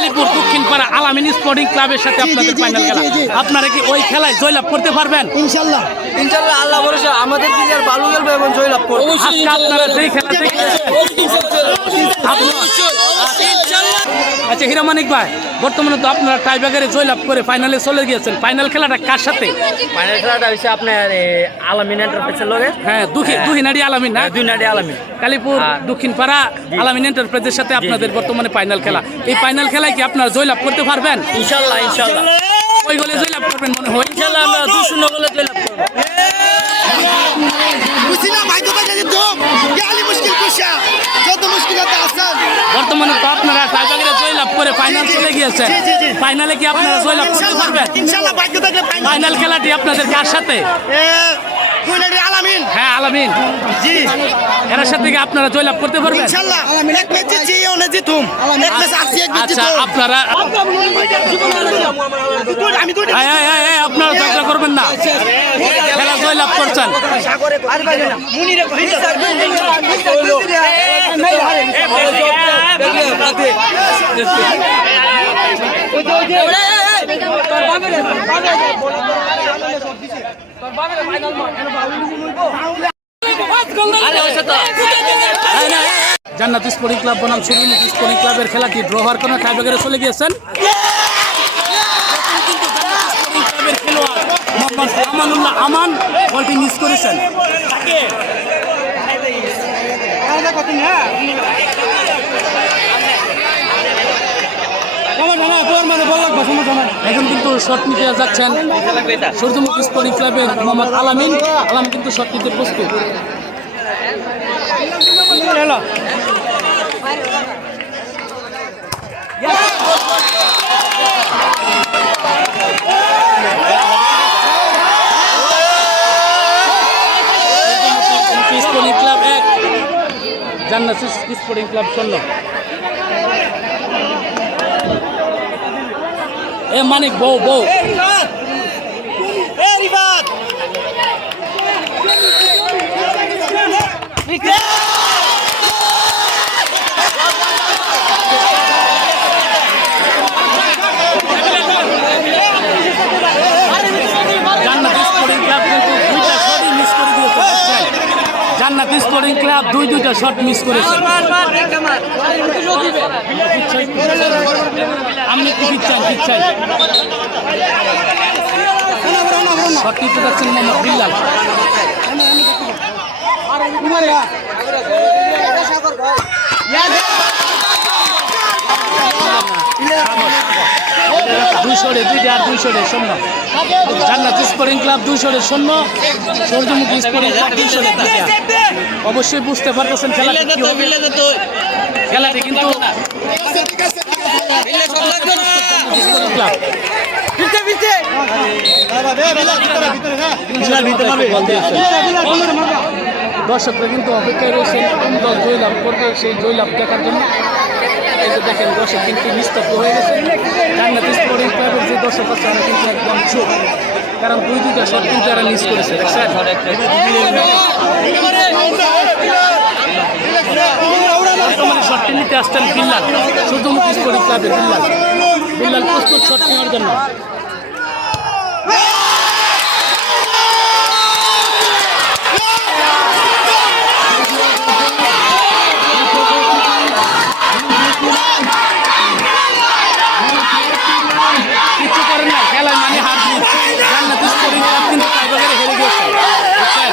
কালীপুর দক্ষিণপাড়া আলামিন স্পোর্টিং ক্লাবের সাথে আপনাদের ফাইনাল খেলা। আপনারা কি ওই খেলায় জয়লাভ করতে পারবেন? ইনশাআল্লাহ ইনশাআল্লাহ, আল্লাহ ভরসা। আমাদের প্লেয়ার ভালো খেলবে এবং জয়লাভ করবে। আজকে আপনারা যেই খেলা আচ্ছা হীরা মানিক ভাই, বর্তমানে তো আপনারা টাইব্রেকারে জয়লাভ করে ফাইনালে চলে গিয়েছেন। ফাইনাল খেলাটা কার সাথে? ফাইনাল খেলাটা হচ্ছে আপনার আলামিন এন্টারপ্রাইজের লগে। হ্যাঁ, দুহিনাড়ি আলামিন না, দুইনাডি আলামিন কালীপুর দক্ষিণপাড়া আলামিন এন্টারপ্রাইজের সাথে আপনাদের বর্তমানে ফাইনাল খেলা। এই ফাইনাল খেলায় কি আপনারা জয়লাভ করতে পারবেন? ইনশাআল্লাহ, ইনশাআল্লাহ। ওই গোলে জয়লাভ করবেন মনে হয়? ইনশাআল্লাহ আমরা 2-0 গোলে জয়লাভ করব। বর্তমানে তো আপনারা টাইব্রেকারে জয়লাভ করে ফাইনাল চলে গিয়েছেন। ফাইনালে কি আপনারা জয়লাভ করতে পারবেন? ফাইনাল খেলাটি আপনাদের কার সাথে? আলামিন। হ্যাঁ, আলামিন জি, এর সাথে কি আপনারা জয়লাভ করতে পারবেন? ইনশাআল্লাহ। এক ম্যাচে জিও না জিতুম, এক ম্যাচ আসি, এক ম্যাচ আচ্ছা, জিতুম। আপনারা আমি দুটো আপনারা ঝগড়া করবেন না, খেলা জয়লাভ করছেন। জান্নাত স্পোর্টিং ক্লাব বনাম সূর্যমুখী স্পোর্টিং ক্লাবের খেলাটি ড্র হওয়ার কারণে টাইব্রেকারে চলে গিয়েছেন। ক্লাবের খেলোয়াড় মোহাম্মদ আমানুল্লাহ আমান বলটি মিস করেছেন। এখন কিন্তু শট নিতে যাচ্ছেন সূর্যমুখী স্পোর্টিং ক্লাবের মোহাম্মদ আলামিন। আলামিন কিন্তু শট নিতে প্রস্তুত। স্পোর্টিং ক্লাব 1, জান্নাত স্পোর্টিং ক্লাব 0। এ মানিক বউ জান্নাত স্পোর্টিং ক্লাব দুইটা শট মিস করেছে। আপনি কি চান? শট নিতে যাচ্ছেন মোহাম্মদ বিল্লাল। জান্নাত স্পোর্টিং ক্লাব 2-0 সূর্যমুখী স্পোর্টিং ক্লাব 2-2। অবশ্যই বুঝতে পারতেছেন খেলাটি কি হবে। খেলাটি কিন্তু দর্শকরা কিন্তু অপেক্ষায় রয়েছেন কোন দল জয়লাভ করবে সেই জয়লাভ দেখার জন্য। এই যে দেখেন দর্শক কিন্তু নিস্তব্ধ হয়ে গেছে। জান্নাত স্পোর্টিং ক্লাবের যে দর্শক আছে তারা কিন্তু একদম চুপ, কারণ দুইটা শট কিন্তু তারা মিস করেছে। বর্তমানে শটটি নিতে আসছেন বিল্লাল, সূর্যমুখী স্পোর্টিং ক্লাবের বিল্লাল প্রস্তুত শট নেওয়ার জন্য। কিছু করেন না, খেলায় মানে হার জান্নাত স্পোর্টিং ক্লাব কিন্তু টাইব্রেকারে হেরে গিয়েছে। বুঝছেন?